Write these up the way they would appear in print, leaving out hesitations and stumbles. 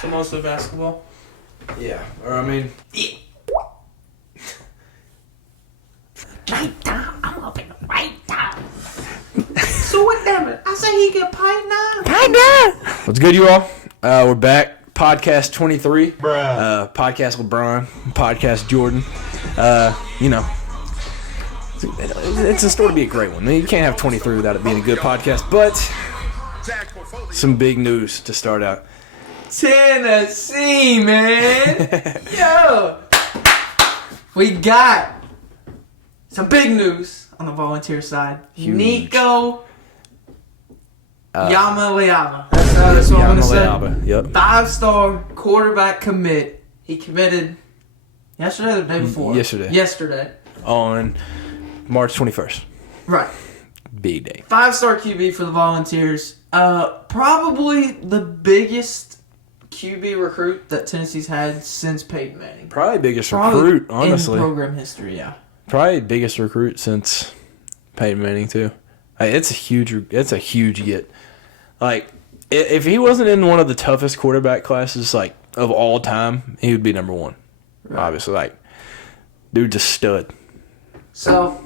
So mostly basketball. Yeah, or I mean, Right down. I'm up in the right down. So what damn it? I say he get pipe now. Pipe down. What's good, you all? We're back. Podcast 23. Podcast LeBron. Podcast Jordan. It's in store to be a great one. You can't have 23 without it being a good podcast, but some big news to start out. Tennessee, man. Yo. We got some big news on the Volunteer side. Huge. Nico Yamaleava. That's what I'm going to say. Yep. 5-star quarterback commit. He committed yesterday or the day before? Yesterday. On March 21st. Right. Big day. 5-star QB for the Volunteers. Probably the biggest QB recruit that Tennessee's had since Peyton Manning. Probably biggest recruit, honestly. In program history, yeah. Probably biggest recruit since Peyton Manning too. It's a huge get. Like, if he wasn't in one of the toughest quarterback classes like of all time, he would be number one. Right. Obviously, like, dude's a stud. So,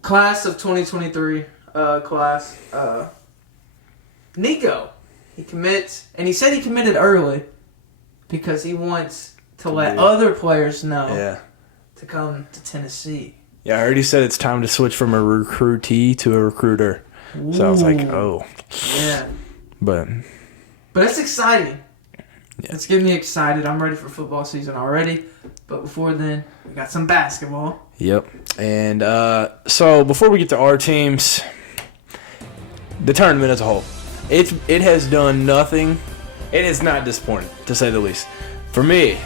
class of 2023, Nico, he commits, and he said he committed early because he wants to let other players know to come to Tennessee. Yeah, I heard he said it's time to switch from a recruitee to a recruiter. Ooh. So I was like, oh. Yeah. But it's exciting. Yeah. It's getting me excited. I'm ready for football season already. But before then, we got some basketball. Yep. And so before we get to our teams, the tournament as a whole, it has done nothing. It is not disappointing, to say the least. For me,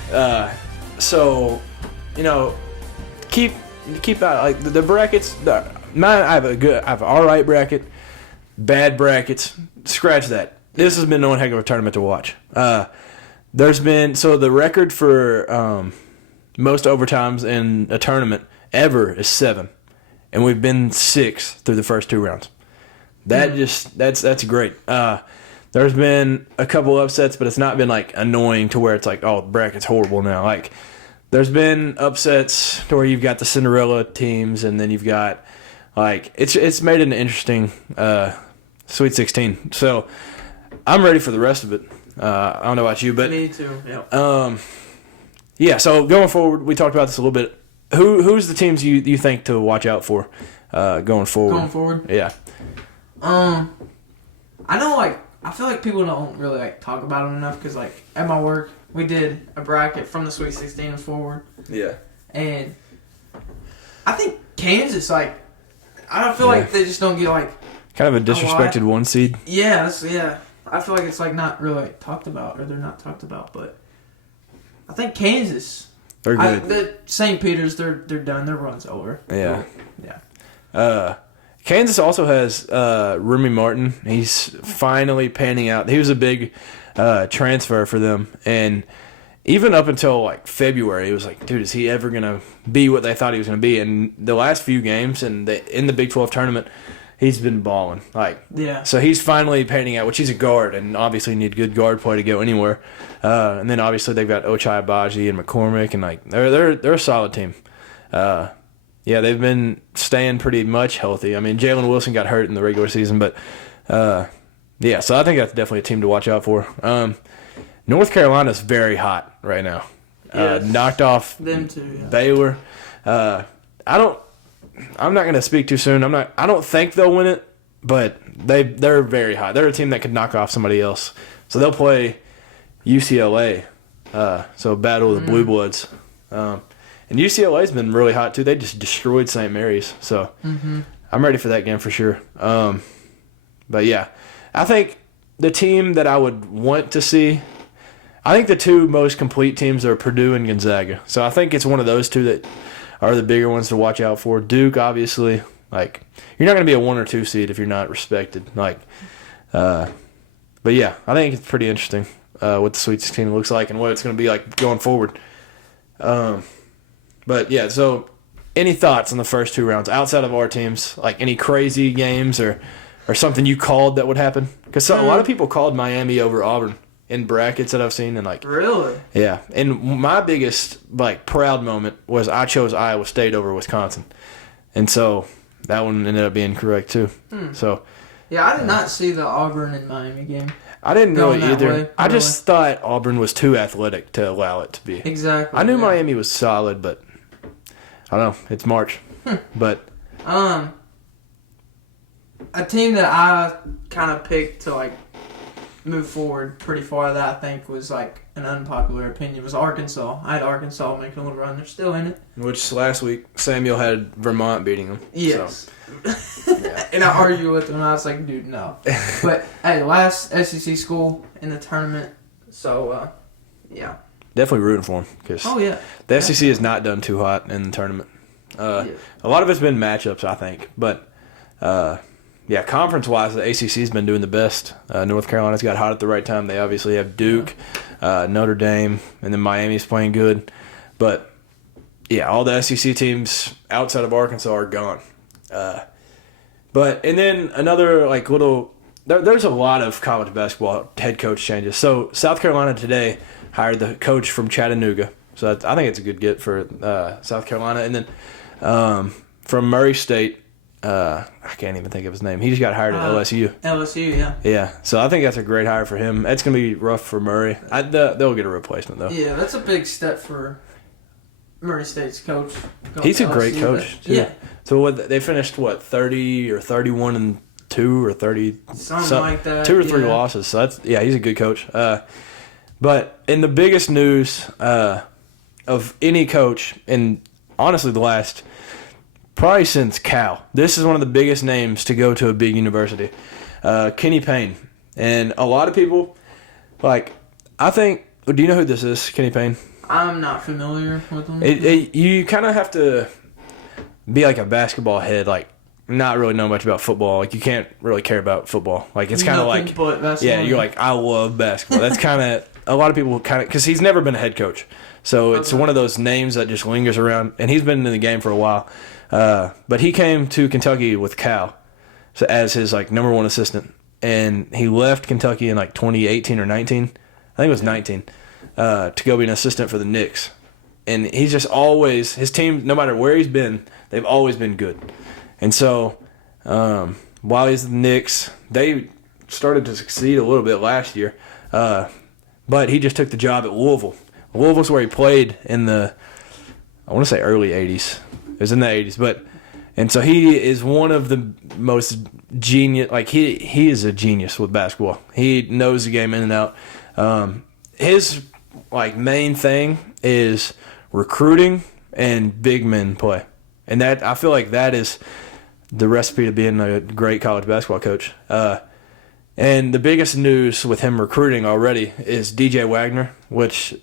keep out like the brackets. I have an all right bracket, bad brackets. Scratch that. This has been one heck of a tournament to watch. There's been the record for most overtimes in a tournament ever is 7, and we've been 6 through the first 2 rounds. That's great. There's been a couple upsets, but it's not been like annoying to where it's like, oh, the bracket's horrible now. Like, there's been upsets to where you've got the Cinderella teams, and then you've got like it's made it an interesting Sweet 16. So I'm ready for the rest of it. I don't know about you, but me too. Yeah. Yeah. So going forward, we talked about this a little bit. Who's the teams you think to watch out for going forward? Going forward. Yeah. I know, like, I feel like people don't really like talk about them enough because, like, at my work we did a bracket from the Sweet 16 and forward. Yeah. And I think Kansas, like, I don't feel like they just don't get like kind of a disrespected 1 seed. Yeah, I feel like it's like not really like, talked about, or they're not talked about. But I think Kansas, they're good. The St. Peter's, they're done. Their run's over. Yeah. Yeah. Kansas also has Remy Martin. He's finally panning out. He was a big transfer for them, and even up until like February, it was like, dude, is he ever gonna be what they thought he was gonna be? And the last few games and in the Big 12 tournament, he's been balling. Like, yeah. So he's finally panning out, which he's a guard, and obviously need good guard play to go anywhere. And then obviously they've got Ochai Abaji and McCormick, and like they're a solid team. Yeah, they've been staying pretty much healthy. I mean, Jalen Wilson got hurt in the regular season, but yeah, so I think that's definitely a team to watch out for. North Carolina's very hot right now. Yes. Knocked off them too. Yeah. Baylor. I'm not going to speak too soon. I don't think they'll win it, but they're very hot. They're a team that could knock off somebody else. So they'll play UCLA. So battle of the Blue Bloods. And UCLA's been really hot too. They just destroyed St. Mary's. So I'm ready for that game for sure. But yeah, I think the team that I would want to see, I think the 2 most complete teams are Purdue and Gonzaga. So I think it's one of those 2 that are the bigger ones to watch out for. Duke, obviously, like, you're not going to be a 1 or 2 seed if you're not respected. Like, but yeah, I think it's pretty interesting what the Sweet 16 looks like and what it's going to be like going forward. But yeah, so any thoughts on the first 2 rounds outside of our teams? Like any crazy games or something you called that would happen? Because a lot of people called Miami over Auburn. in brackets that I've seen. And really? Yeah. And my biggest proud moment was I chose Iowa State over Wisconsin. And so that one ended up being correct too. So yeah, I did not see the Auburn and Miami game. I didn't really either. Way, I just thought Auburn was too athletic to allow it to be. Exactly. I knew Miami was solid, but I don't know. It's March. But a team that I kind of picked to move forward pretty far that I think was an unpopular opinion was Arkansas. I had Arkansas making a little run. They're still in it. Which last week Samuel had Vermont beating them. Yes. So, yeah. And I argued with him and I was like, dude, no. But hey, last SEC school in the tournament. So yeah. Definitely rooting for them because the SEC has not done too hot in the tournament. A lot of it's been matchups, I think, but conference-wise, the ACC's been doing the best. North Carolina's got hot at the right time. They obviously have Duke, Notre Dame, and then Miami's playing good. But, all the SEC teams outside of Arkansas are gone. And then another, there's a lot of college basketball head coach changes. So, South Carolina today hired the coach from Chattanooga. So, I think it's a good get for South Carolina. And then from Murray State, I can't even think of his name. He just got hired at LSU. LSU, yeah. Yeah, so I think that's a great hire for him. It's going to be rough for Murray. They'll get a replacement, though. Yeah, that's a big step for Murray State's coach. He's a great coach, too. Yeah. So they finished, 30 or 31 and 2 or 30? Something like that. 2 or 3 losses. So he's a good coach. But in the biggest news of any coach, and honestly the last – probably since Cal. This is one of the biggest names to go to a big university. Kenny Payne. And a lot of people, I think, do you know who this is, Kenny Payne? I'm not familiar with him. You kind of have to be a basketball head, not really know much about football. You can't really care about football. It's kind of you're I love basketball. That's kind of, a lot of people because he's never been a head coach. So it's one of those names that just lingers around. And he's been in the game for a while. But he came to Kentucky with Cal as his number one assistant, and he left Kentucky in 2018 or 19. I think it was 19 to go be an assistant for the Knicks. And he's just always his team, no matter where he's been, they've always been good. And so while he's the Knicks, they started to succeed a little bit last year, but he just took the job at Louisville. Louisville's where he played in the I want to say early 80s. It was in the 80s, and so he is one of the most genius. He is a genius with basketball. He knows the game in and out. His main thing is recruiting and big men play, and that I feel like that is the recipe to being a great college basketball coach. And the biggest news with him recruiting already is DJ Wagner, which.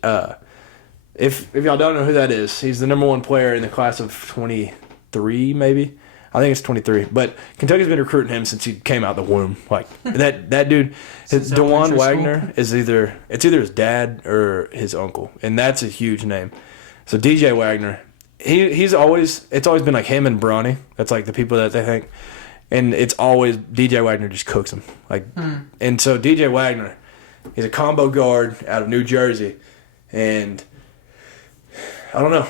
If y'all don't know who that is, he's the number one player in the class of 23, maybe. I think it's 23. But Kentucky's been recruiting him since he came out the womb. That dude, DeJuan Wagner is either his dad or his uncle, and that's a huge name. So DJ Wagner, it's always been him and Bronny. That's the people that they think, and it's always DJ Wagner just cooks them. And so DJ Wagner, he's a combo guard out of New Jersey, and I don't know.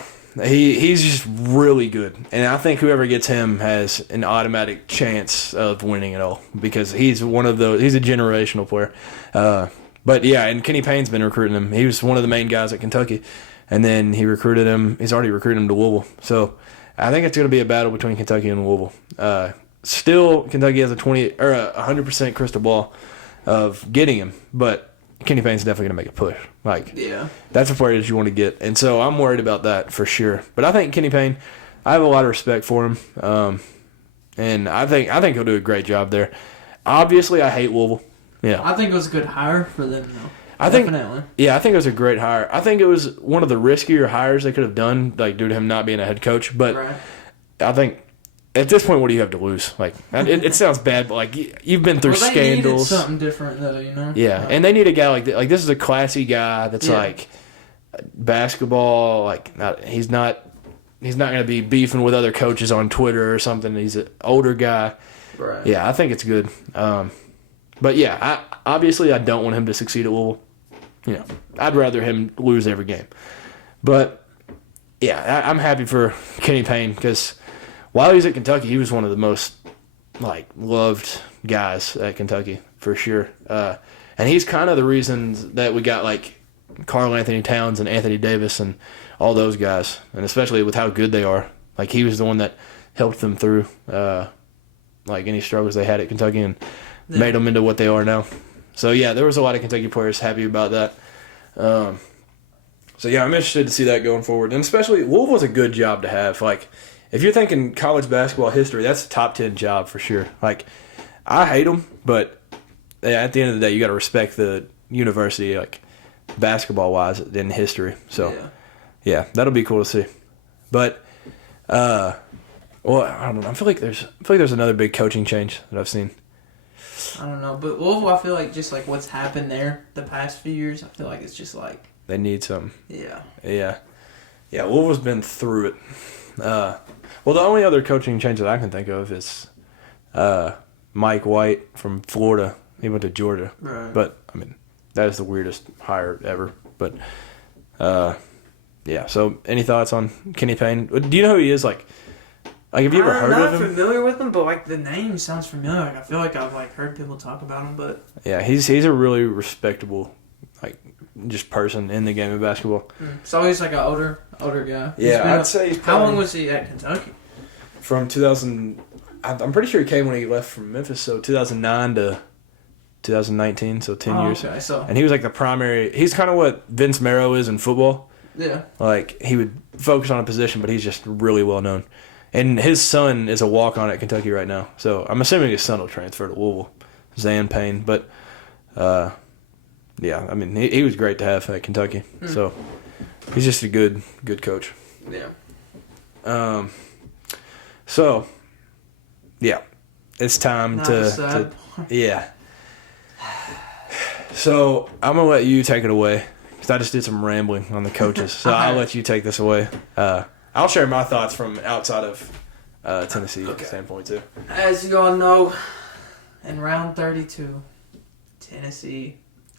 He's just really good. And I think whoever gets him has an automatic chance of winning it all because he's one of those. He's a generational player. And Kenny Payne's been recruiting him. He was one of the main guys at Kentucky. And then he recruited him. He's already recruited him to Louisville. So I think it's going to be a battle between Kentucky and Louisville. Still, Kentucky has a 100% crystal ball of getting him. But Kenny Payne's definitely going to make a push. That's a player that you want to get. And so I'm worried about that for sure. But I think Kenny Payne, I have a lot of respect for him. And I think he'll do a great job there. Obviously, I hate Louisville. Yeah. I think it was a good hire for them, though. I think it was a great hire. I think it was one of the riskier hires they could have done, due to him not being a head coach. But I think at this point, what do you have to lose? It sounds bad, but you've been through scandals. Needed something different, though, you know. Yeah, and they need a guy like this. This is a classy guy that's basketball. He's not going to be beefing with other coaches on Twitter or something. He's an older guy. Right. Yeah, I think it's good. But yeah, obviously I don't want him to succeed at Louisville. I'd rather him lose every game. But, yeah, I'm happy for Kenny Payne because while he was at Kentucky, he was one of the most, loved guys at Kentucky for sure. And he's kind of the reason that we got, Karl Anthony Towns and Anthony Davis and all those guys, and especially with how good they are. He was the one that helped them through, any struggles they had at Kentucky and made them into what they are now. So, yeah, there was a lot of Kentucky players happy about that. So, yeah, I'm interested to see that going forward. And especially, Louisville's a good job to have. If you're thinking college basketball history, that's a top 10 job for sure. I hate them, but at the end of the day, you got to respect the university, basketball-wise in history. So, yeah, that'll be cool to see. But, I don't know. I feel like there's another big coaching change that I've seen. I don't know, but Louisville, I feel like just what's happened there the past few years, I feel like it's just they need something. Yeah. Yeah. Yeah, Louisville's been through it. The only other coaching change that I can think of is Mike White from Florida. He went to Georgia. Right. But, that is the weirdest hire ever. But, yeah. So, any thoughts on Kenny Payne? Do you know who he is? Have you ever heard of him? I'm not familiar with him, but the name sounds familiar. I feel like I've heard people talk about him, but yeah, he's a really respectable just person in the game of basketball. So he's an older guy. Yeah, I'd say. How long was he at Kentucky? From 2000, I'm pretty sure he came when he left from Memphis. So 2009 to 2019, so 10 years. Okay, so and he was the primary. He's kind of what Vince Marrow is in football. Yeah. He would focus on a position, but he's just really well known. And his son is a walk-on at Kentucky right now. So I'm assuming his son will transfer to Louisville, Zan Payne. But, yeah, he was great to have at Kentucky. So he's just a good coach. Yeah. So, yeah, it's time to yeah. So I'm going to let you take it away because I just did some rambling on the coaches. So I'll let you take this away. I'll share my thoughts from outside of Tennessee standpoint, too. As you all know, in round 32, Tennessee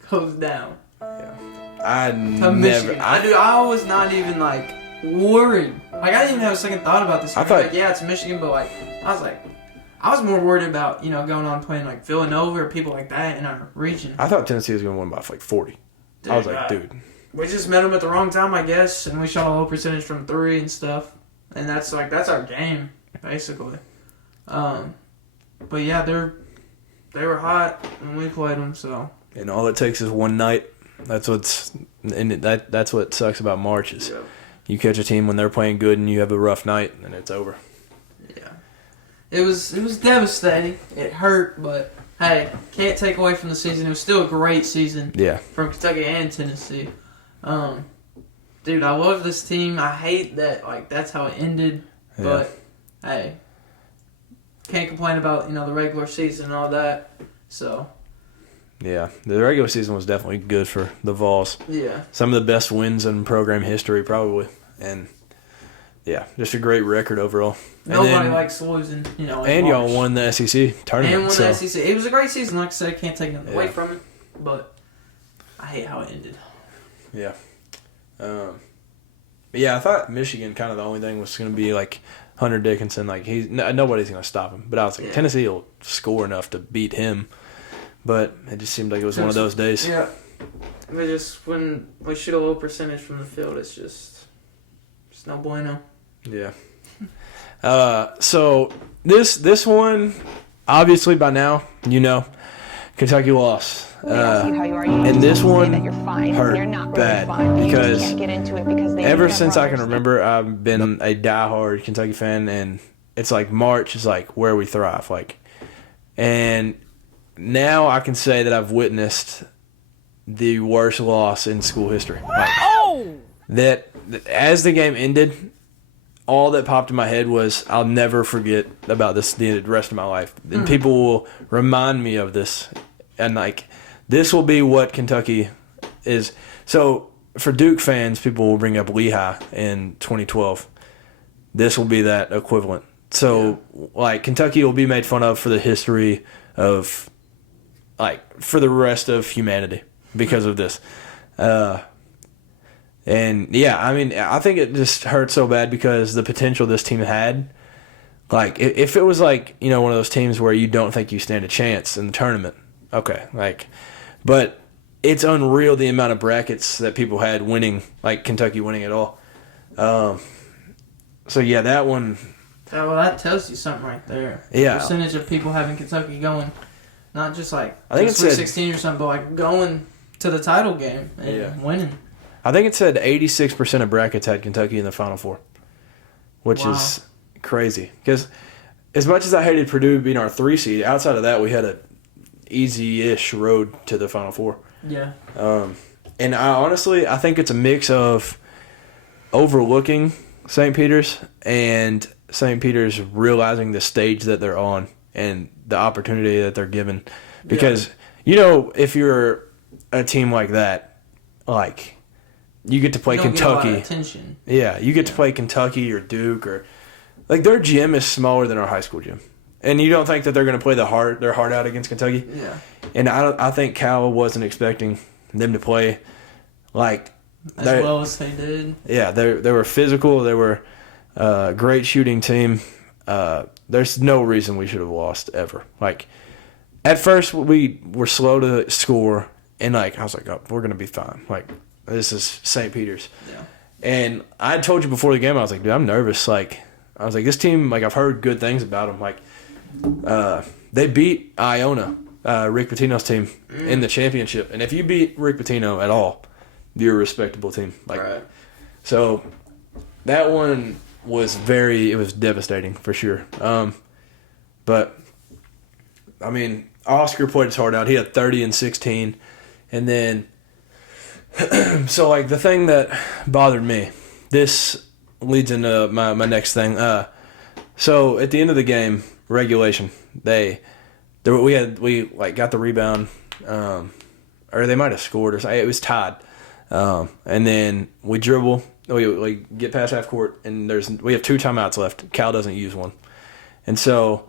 goes down. Yeah. I was not even, worried. I didn't even have a second thought about this. I thought, yeah, it's Michigan, but, I was more worried about, going on playing, Villanova or people like that in our region. I thought Tennessee was going to win by, 40. Dude, I was dude. We just met them at the wrong time, I guess, and we shot a low percentage from 3 and stuff. And that's our game, basically. But yeah, they were hot when we played them, so. And all it takes is one night. That's what sucks about March is you catch a team when they're playing good and you have a rough night and it's over. Yeah. It was devastating. It hurt, but hey, can't take away from the season. It was still a great season. Yeah. From Kentucky and Tennessee. Dude, I love this team. I hate that that's how it ended. Yeah. But hey, can't complain about the regular season and all that. So. Yeah, the regular season was definitely good for the Vols. Yeah. Some of the best wins in program history, probably, and yeah, just a great record overall. Nobody likes losing, and y'all won the SEC tournament. And won the SEC. It was a great season. Like I said, can't take nothing away from it. But I hate how it ended. Yeah. But yeah, I thought Michigan kind of the only thing was going to be Hunter Dickinson. Nobody's going to stop him. But I was Tennessee will score enough to beat him. But it just seemed like it was one of those days. Yeah. When we shoot a low percentage from the field, it's just no bueno. Yeah. So this one, obviously by now, Kentucky lost. And this one hurt bad because ever since I can remember, I've been a diehard Kentucky fan, and it's March is where we thrive. And now I can say that I've witnessed the worst loss in school history. That as the game ended, all that popped in my head was I'll never forget about this the rest of my life. And people will remind me of this. And this will be what Kentucky is. So for Duke fans, people will bring up Lehigh in 2012. This will be that equivalent. So Kentucky will be made fun of for the history of for the rest of humanity because of this. And yeah, I mean, I think it just hurt so bad because the potential this team had. Like, if it was like, you know, one of those teams where you don't think you stand a chance in the tournament, okay, like, but it's unreal the amount of brackets that people had winning, like Kentucky winning it all. So yeah, that one. Oh, well, that tells you something right there. Yeah. The percentage of people having Kentucky going, not just like I think Sweet 16 or something, but like going to the title game and winning. I think it said 86% of brackets had Kentucky in the Final Four, which is crazy. Because as much as I hated Purdue being our 3 seed, outside of that, we had a easy-ish road to the Final Four. Yeah. And I think it's a mix of overlooking St. Peter's and St. Peter's realizing the stage that they're on and the opportunity that they're given. Because, you know, if you're a team like that, like, you get to play Kentucky. Get a lot of attention. Yeah, you get to play Kentucky or Duke or like their gym is smaller than our high school gym, and you don't think that they're going to play their heart out against Kentucky. Yeah, and I think Cal wasn't expecting them to play like as well as they did. Yeah, they were physical. They were a great shooting team. There's no reason we should have lost ever. Like at first we were slow to score, and like I was like, oh, we're going to be fine. Like. This is St. Peter's. Yeah. And I told you before the game, I was like, dude, I'm nervous. Like, I was like, this team, like, I've heard good things about them. Like, they beat Iona, Rick Pitino's team, in the championship. And if you beat Rick Pitino at all, you're a respectable team. Like, right. So that one was it was devastating for sure. But, I mean, Oscar played his heart out. He had 30 and 16. And then... So, like, the thing that bothered me, this leads into my next thing. So, at the end of the game, regulation, we got the rebound, or they might have scored, or something. It was tied. And then we dribble, we get past half court, and we have 2 timeouts left. Cal doesn't use one. And so,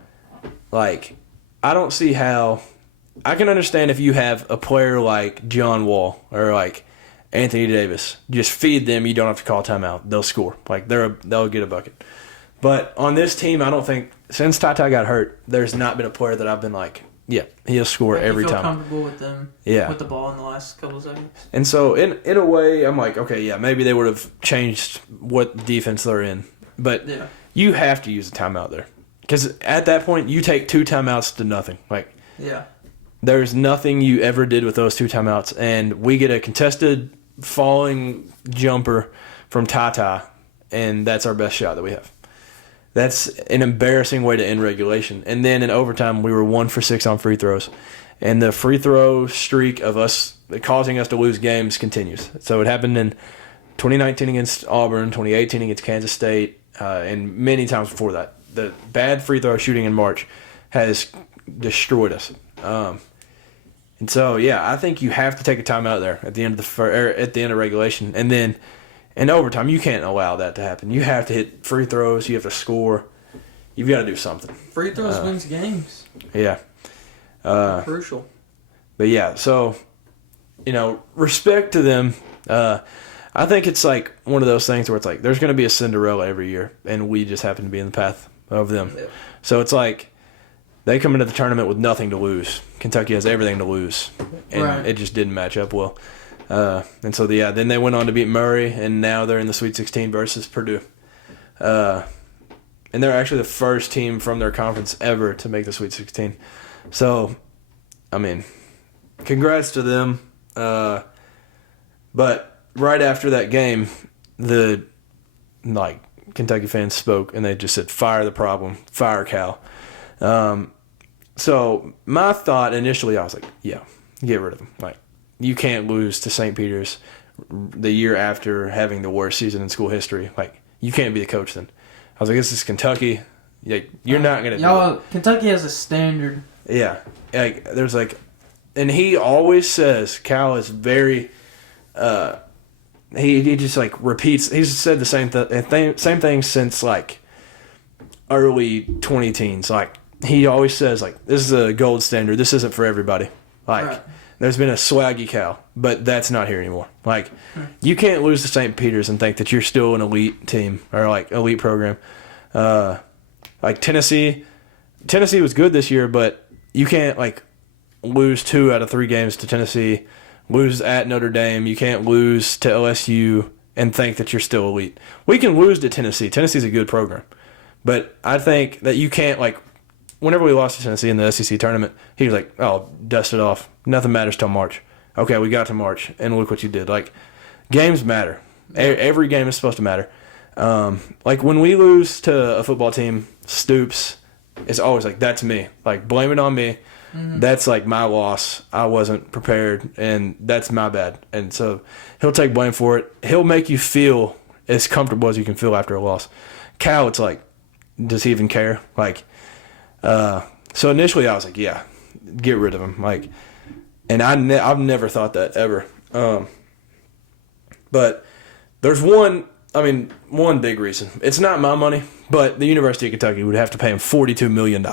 like, I don't see how... I can understand if you have a player like John Wall, or, like, Anthony Davis, just feed them. You don't have to call timeout. They'll score. Like they'll get a bucket. But on this team, I don't think since Tata got hurt, there's not been a player that I've been like, yeah, he'll score every time. Comfortable with them. Yeah. With the ball in the last couple of seconds. And so in a way, I'm like, okay, yeah, maybe they would have changed what defense they're in, but you have to use a timeout there because at that point you take 2 timeouts to nothing. Like there's nothing you ever did with those 2 timeouts, and we get a contested falling jumper from Tata, and that's our best shot that we have. That's an embarrassing way to end regulation. And then in overtime, we were 1 for 6 on free throws. And the free throw streak of us causing us to lose games continues. So it happened in 2019 against Auburn, 2018 against Kansas State, and many times before that. The bad free throw shooting in March has destroyed us. And so, yeah, I think you have to take a timeout there at the end of regulation, and then in overtime, you can't allow that to happen. You have to hit free throws. You have to score. You've got to do something. Free throws wins games. Yeah, crucial. But yeah, so respect to them. I think it's like one of those things where it's like there's going to be a Cinderella every year, and we just happen to be in the path of them. Yeah. So it's like. They come into the tournament with nothing to lose. Kentucky has everything to lose, and it just didn't match up well. And so, then they went on to beat Murray, and now they're in the Sweet 16 versus Purdue. And they're actually the first team from their conference ever to make the Sweet 16. So, I mean, congrats to them. But right after that game, Kentucky fans spoke, and they just said, fire the problem, fire Cal. So my thought initially, I was like, yeah, get rid of him. Like, you can't lose to St. Peter's the year after having the worst season in school history. Like, you can't be the coach then. I was like, this is Kentucky. Like, you're not going to do it. Kentucky has a standard. Yeah. Like, there's like, and he always says, Cal is very, he just like repeats, he's said the same thing since like early 20 teens. Like, he always says, like, this is a gold standard. This isn't for everybody. Like, there's been a swaggy Cal, but that's not here anymore. Like, you can't lose to St. Peter's and think that you're still an elite team or, like, elite program. Like, Tennessee was good this year, but you can't, like, lose 2 out of 3 games to Tennessee, lose at Notre Dame. You can't lose to LSU and think that you're still elite. We can lose to Tennessee. Tennessee's a good program. But I think that you can't, like, whenever we lost to Tennessee in the SEC tournament, he was like, oh, dust it off. Nothing matters till March. Okay, we got to March, and look what you did. Like, games matter. Every game is supposed to matter. Like, when we lose to a football team, Stoops is always like, that's me. Like, blame it on me. Mm-hmm. That's, like, my loss. I wasn't prepared, and that's my bad. And so he'll take blame for it. He'll make you feel as comfortable as you can feel after a loss. Cal, it's like, does he even care? Like, so initially I was like, yeah, get rid of him. Like, and I've never thought that ever. But there's one big reason. It's not my money, but the University of Kentucky would have to pay him $42 million.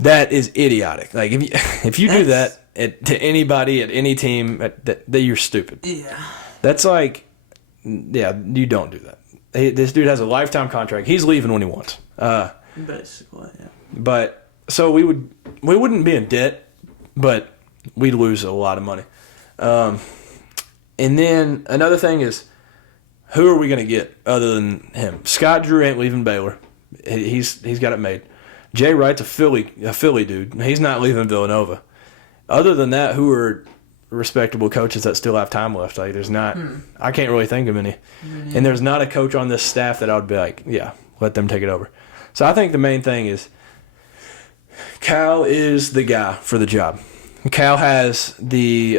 That is idiotic. Like, if you do that to anybody at any team, that you're stupid. Yeah. That's like, yeah, you don't do that. This dude has a lifetime contract. He's leaving when he wants. Basically, yeah. But so we wouldn't be in debt, but we'd lose a lot of money. And then another thing is, who are we going to get other than him? Scott Drew ain't leaving Baylor. He's got it made. Jay Wright's a Philly dude. He's not leaving Villanova. Other than that, who are respectable coaches that still have time left? Like, there's not. I can't really think of any. Mm-hmm. And there's not a coach on this staff that I would be like, yeah, let them take it over. So I think the main thing is Cal is the guy for the job. Cal has the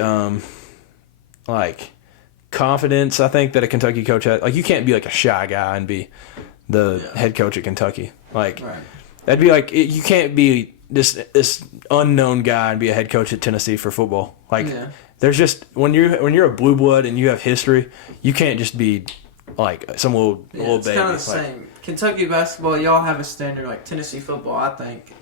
confidence, I think, that a Kentucky coach has. Like, you can't be like a shy guy and be the head coach at Kentucky. Like, that'd be like, you can't be this unknown guy and be a head coach at Tennessee for football. Like, there's just, when you're a blue blood and you have history, you can't just be like some little baby. It's kind of the same. Kentucky basketball, y'all have a standard. Like Tennessee football, I think.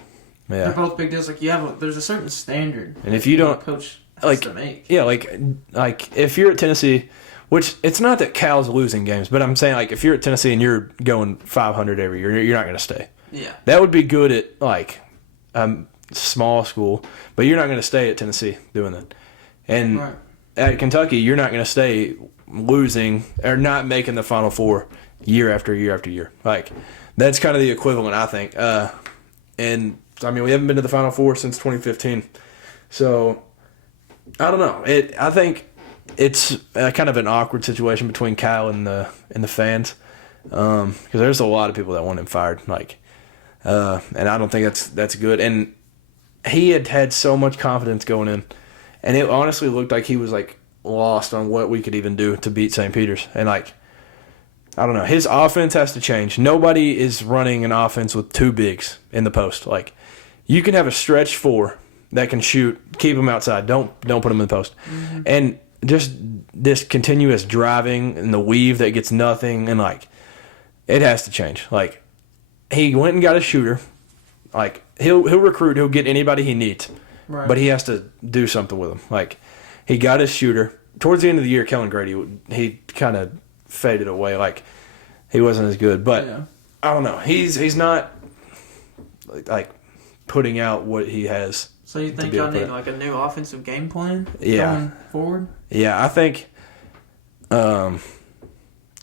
Yeah. They're both big deals. Like, there's a certain standard. And if you don't, coach has to make. Yeah, like if you're at Tennessee, which it's not that Cal's losing games, but I'm saying, like, if you're at Tennessee and you're going 500 every year, you're not going to stay. Yeah. That would be good at, like, small school, but you're not going to stay at Tennessee doing that. And at Kentucky, you're not going to stay losing or not making the Final Four year after year after year. Like, that's kind of the equivalent, I think. And, I mean, we haven't been to the Final Four since 2015. So, I don't know. I think it's kind of an awkward situation between Kyle and the fans, because there's a lot of people that want him fired. Like, and I don't think that's good. And he had so much confidence going in, and it honestly looked like he was like lost on what we could even do to beat St. Peter's. And like, I don't know, his offense has to change. Nobody is running an offense with 2 bigs in the post. Like, you can have a stretch 4 that can shoot, keep them outside. Don't put them in the post. Mm-hmm. And just this continuous driving and the weave that gets nothing, and like, it has to change. Like, he went and got a shooter. Like, he'll recruit, he'll get anybody he needs, but he has to do something with them. Like, he got his shooter. Towards the end of the year, Kellen Grady, he kind of faded away. Like, he wasn't as good. But I don't know. He's not like putting out what he has. So you think y'all need like a new offensive game plan going forward? Yeah, I think. I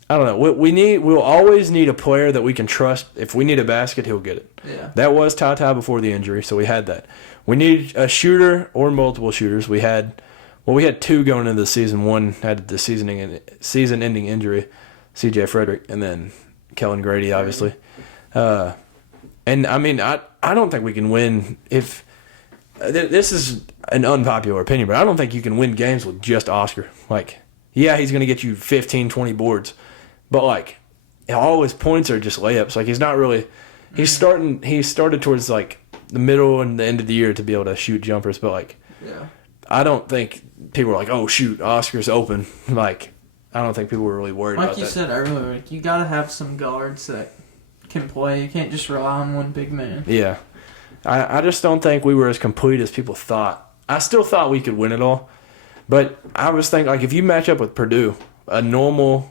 don't know. We'll always need a player that we can trust. If we need a basket, he'll get it. Yeah. That was Ty before the injury, so we had that. We need a shooter or multiple shooters. We had 2 going into the season. One had the season-ending injury, C.J. Frederick, and then Kellen Grady, obviously. And I mean, I don't think we can win if. This is an unpopular opinion, but I don't think you can win games with just Oscar. Like, yeah, he's going to get you 15, 20 boards. But, like, all his points are just layups. Like, he's not really – he started towards, like, the middle and the end of the year to be able to shoot jumpers. But, like, I don't think people are like, oh, shoot, Oscar's open. Like, I don't think people were really worried about that. Like you said earlier, like, you got to have some guards that can play. You can't just rely on one big man. Yeah. I just don't think we were as complete as people thought. I still thought we could win it all. But I was thinking, like, if you match up with Purdue, a normal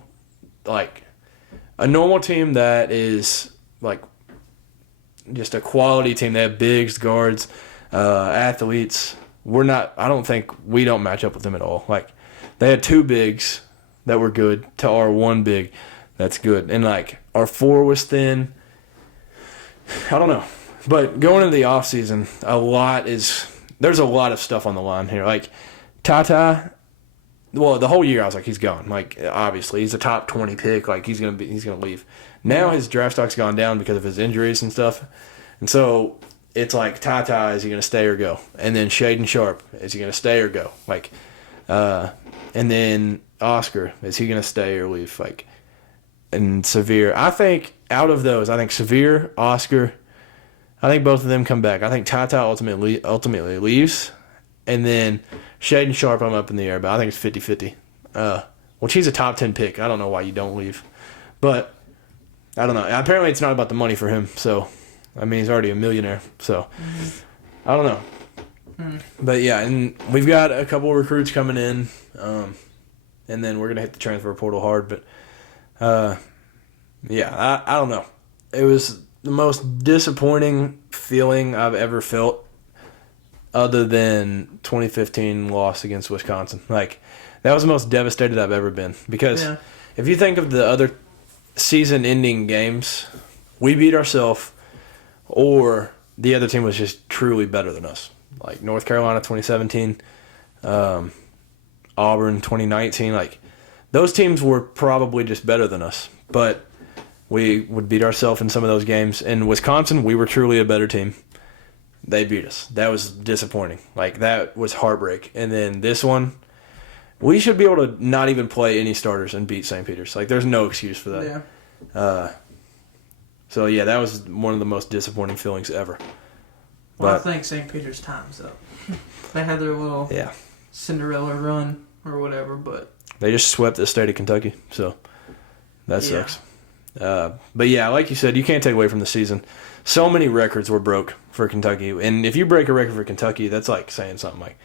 team that is, like, just a quality team. They have bigs, guards, athletes. I don't think we don't match up with them at all. Like, they had 2 bigs that were good to our 1 big that's good. And, like, our 4 was thin. I don't know. But going into the offseason, there's a lot of stuff on the line here. Like, Tata, well, the whole year I was like, he's gone. Like, obviously, he's a top 20 pick. Like, he's gonna leave. Now his draft stock's gone down because of his injuries and stuff. And so it's like, Tata, is he gonna stay or go? And then Shaden Sharp, is he gonna stay or go? Like, and then Oscar, is he gonna stay or leave? Like, and Severe. I think out of those, I think Severe, Oscar, I think both of them come back. I think Tata ultimately leaves. And then Shaden Sharp, I'm up in the air, but I think it's 50-50. Which he's a top 10 pick. I don't know why you don't leave. But, I don't know. Apparently it's not about the money for him. So, I mean, he's already a millionaire. So, I don't know. But, yeah, and we've got a couple of recruits coming in. And then we're going to hit the transfer portal hard. But, yeah, I don't know. It was the most disappointing feeling I've ever felt other than 2015 loss against Wisconsin. Like, that was the most devastated I've ever been. Because if you think of the other season-ending games, we beat ourselves or the other team was just truly better than us. Like North Carolina 2017, Auburn 2019. Like, those teams were probably just better than us. But we would beat ourselves in some of those games. In Wisconsin, we were truly a better team. They beat us. That was disappointing. Like, that was heartbreak. And then this one, we should be able to not even play any starters and beat St. Peter's. Like, there's no excuse for that. Yeah. So, yeah, that was one of the most disappointing feelings ever. Well, I think St. Peter's time's up. They had their little Cinderella run or whatever, but they just swept the state of Kentucky. So, that sucks. But, yeah, like you said, you can't take away from the season. So many records were broke for Kentucky. And if you break a record for Kentucky, that's like saying something. Like,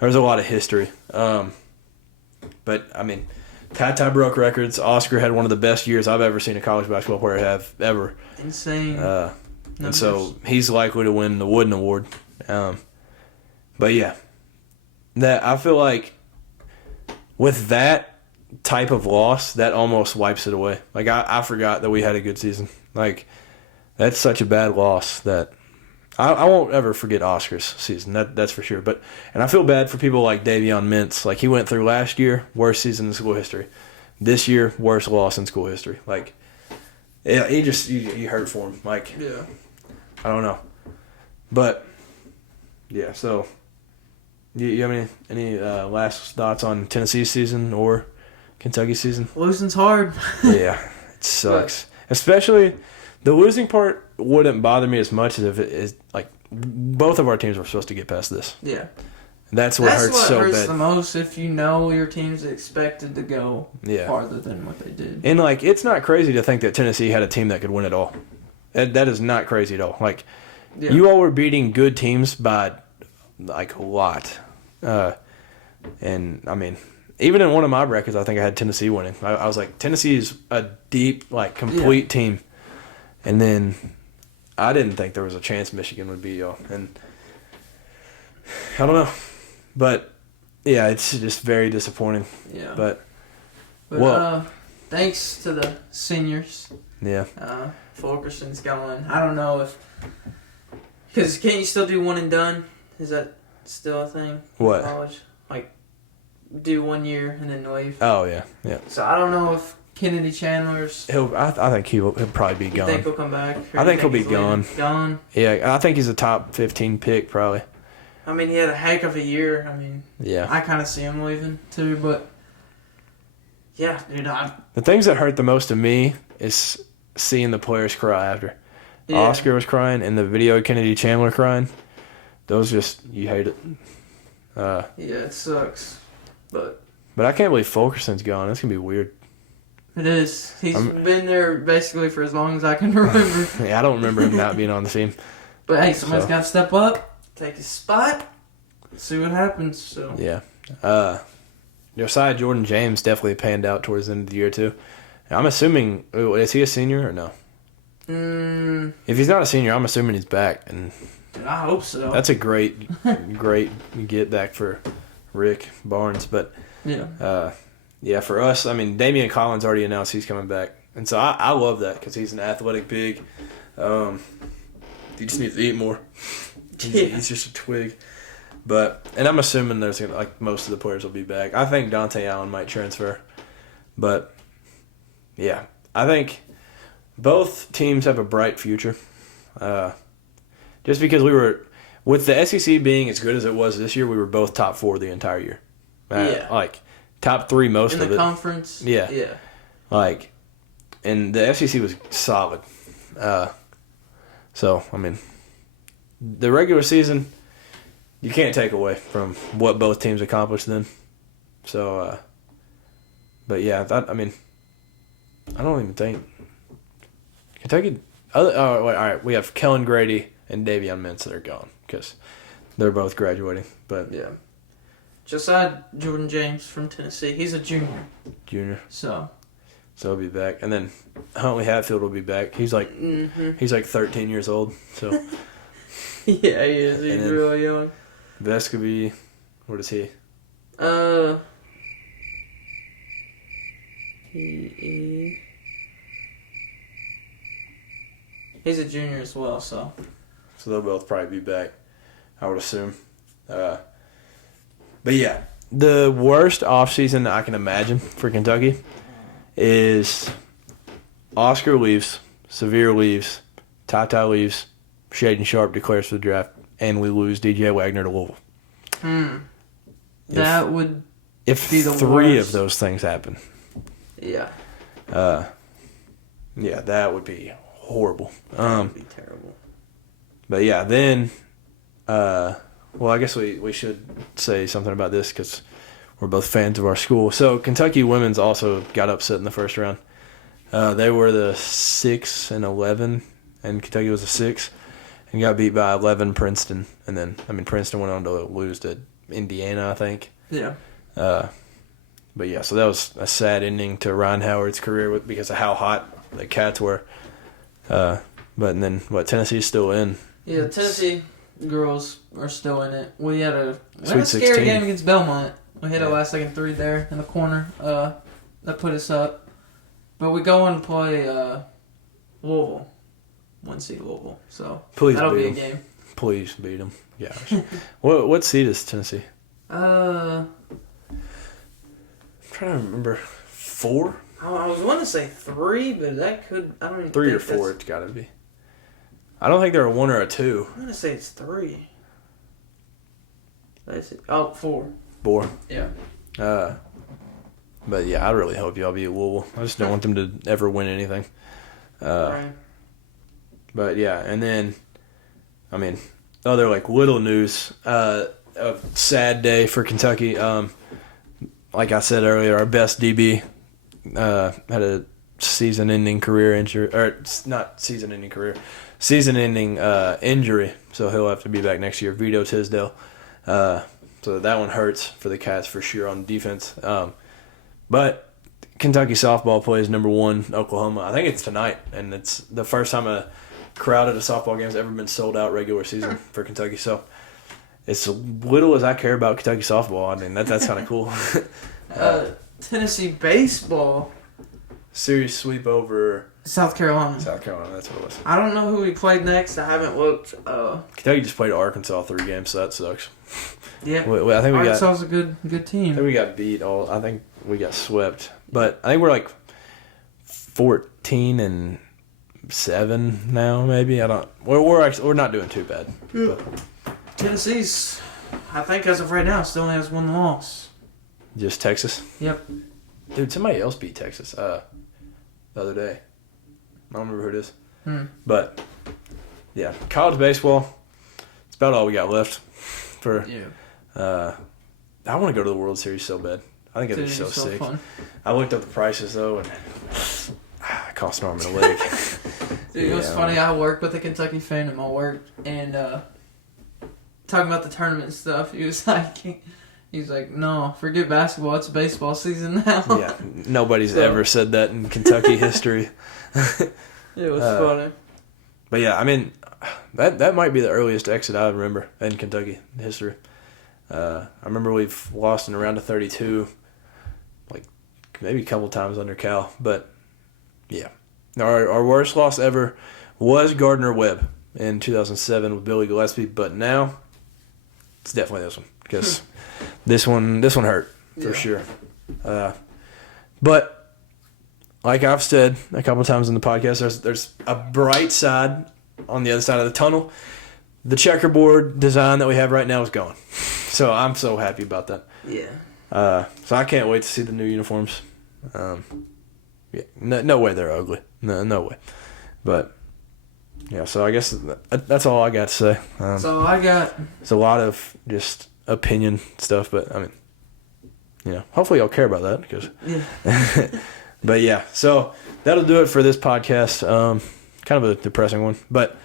there's a lot of history. But, I mean, Tata broke records. Oscar had one of the best years I've ever seen a college basketball player have ever. Insane. And so he's likely to win the Wooden Award. But, yeah, that I feel like with that type of loss, that almost wipes it away. Like, I forgot that we had a good season. Like, that's such a bad loss that I won't ever forget Oscar's season. That's for sure. And I feel bad for people like Davion Mintz. Like, he went through last year, worst season in school history. This year, worst loss in school history. Like, yeah, you hurt for him. Like, I don't know. But, yeah, so you have any last thoughts on Tennessee's season or Kentucky's season? Losing's hard. Yeah, it sucks. Especially, the losing part wouldn't bother me as much as if it is, like, both of our teams were supposed to get past this. Yeah. That's what hurts so bad. That's what hurts the most, if you know your team's expected to go farther than what they did. And, like, it's not crazy to think that Tennessee had a team that could win it all. That is not crazy at all. Like, you all were beating good teams by, like, a lot. And, I mean, even in one of my brackets, I think I had Tennessee winning. I was like, Tennessee is a deep, like, complete team. And then I didn't think there was a chance Michigan would beat y'all. And I don't know. But, yeah, it's just very disappointing. Yeah. But thanks to the seniors. Yeah. Fulkerson's going. I don't know if... Because can't you still do one and done? Is that still a thing? What? In college? Like, do 1 year and then leave? Oh, yeah. Yeah. So I don't know if Kennedy Chandler's... I think he'll probably be gone. You think he'll come back? I think he'll be gone. Gone? Yeah, I think he's a top 15 pick, probably. I mean, he had a heck of a year. I mean, I kind of see him leaving, too, but... Yeah, dude, the things that hurt the most to me is seeing the players cry after. Yeah. Oscar was crying, and the video of Kennedy Chandler crying. Those just, you hate it. Yeah, it sucks. But I can't believe Fulkerson's gone. That's going to be weird. It is. He's been there basically for as long as I can remember. Yeah, I don't remember him not being on the team. But hey, somebody's got to step up, take his spot. See what happens. So Yeah. Josiah Jordan James definitely panned out towards the end of the year too. I'm assuming, is he a senior or no? If he's not a senior, I'm assuming he's back, and I hope so. that's a great get back for Rick Barnes. But yeah, for us, I mean, Damian Collins already announced he's coming back, and so I love that because he's an athletic big. He just needs to eat more. He's just a twig. And I'm assuming there's like most of the players will be back. I think Dante Allen might transfer, but yeah, I think both teams have a bright future. Just because we were, with the SEC being as good as it was this year, we were both top 4 the entire year. Like top 3 most in of it. In the conference. Yeah. And the SEC was solid. So I mean, the regular season, you can't take away from what both teams accomplished then. So, but yeah, I mean, I don't even think Kentucky. All right, we have Kellen Grady and Davion Mintz that are gone because they're both graduating. But yeah, Josiah Jordan James from Tennessee. He's a junior. So he'll be back, and then Huntley Hatfield will be back. He's like 13 years old. So yeah, he is. He's really young. Vescovy, what is he? He's a junior as well, so they'll both probably be back, I would assume. But yeah, the worst offseason I can imagine for Kentucky is Oscar leaves, Severe leaves, Tata leaves, Shaden Sharp declares for the draft, and we lose DJ Wagner to Louisville. That would be the 3 of those things happen. Yeah. Yeah, that would be horrible. That would be terrible. But yeah, then, well, I guess we should say something about this because we're both fans of our school. So Kentucky women's also got upset in the first round. They were the 6 and 11, and Kentucky was a 6. And got beat by 11 Princeton. And then, I mean, Princeton went on to lose to Indiana, I think. Yeah. But yeah, so that was a sad ending to Ryan Howard's career because of how hot the Cats were. But then, Tennessee's still in. Yeah, Tennessee girls are still in it. We had a Sweet scary 16. game against Belmont. We hit a last-second 3 there in the corner. That put us up. But we go on to play Louisville. 1 seed Louisville, so Please that'll be a them. game. Please beat them. Yeah. What seed is Tennessee? I'm trying to remember. 4? I was going to say 3, but that could. I don't even 3 think or 4. It's got to be. I don't think they're a 1 or a 2. I'm going to say it's 3. Let's see. Oh, 4. 4. Yeah. But yeah, I really hope y'all beat Louisville. I just don't want them to ever win anything. Right. But yeah, and then, I mean, other little news. A sad day for Kentucky. Like I said earlier, our best DB had a season-ending career injury, or not season-ending career, season-ending injury. So he'll have to be back next year. Vito Tisdale. So that one hurts for the Cats for sure on defense. But Kentucky softball plays number 1 Oklahoma. I think it's tonight, and it's the first time a crowd at a softball game has ever been sold out regular season for Kentucky. So as little as I care about Kentucky softball, I mean that's kind of cool. Tennessee baseball series sweep over South Carolina. That's what it was. I don't know who we played next. I haven't looked. Kentucky just played Arkansas 3 games, so that sucks. Yeah, I think Arkansas is a good team. I think we got beat all. I think we got swept, but I think we're 14-7 now. Maybe I don't. We're not doing too bad. Yeah. Tennessee's, I think as of right now, still only has 1 loss. Just Texas. Yep. Dude, somebody else beat Texas the other day. I don't remember who it is. But yeah, college baseball. It's about all we got left for. Yeah. I want to go to the World Series so bad. I think it'd be so sick. Fun. I looked up the prices though, and it cost an arm and a leg. Dude, it was funny. I worked with a Kentucky fan at my work, and talking about the tournament stuff. He was like, no, forget basketball. It's baseball season now. Yeah, nobody's ever said that in Kentucky history. It was funny. But yeah, I mean, that might be the earliest exit I remember in Kentucky history. I remember we've lost in a round of 32, like maybe a couple times under Cal. But yeah, our worst loss ever was Gardner-Webb in 2007 with Billy Gillespie. But now it's definitely this one because this one hurt for sure. But like I've said a couple times in the podcast, there's a bright side on the other side of the tunnel. The checkerboard design that we have right now is gone. So I'm so happy about that. Yeah. So I can't wait to see the new uniforms. Yeah, no way they're ugly. No way. But, yeah, so I guess that's all I got to say. That's all I got. It's a lot of just opinion stuff, but, I mean, you know, hopefully y'all care about that. Because Yeah. But yeah, so that'll do it for this podcast. Kind of a depressing one, but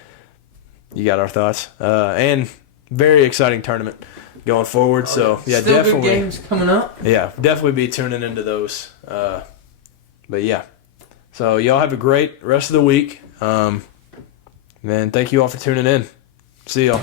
you got our thoughts. And very exciting tournament going forward. So yeah, still definitely good games coming up. Yeah, definitely be tuning into those. But yeah, so y'all have a great rest of the week. And thank you all for tuning in. See y'all.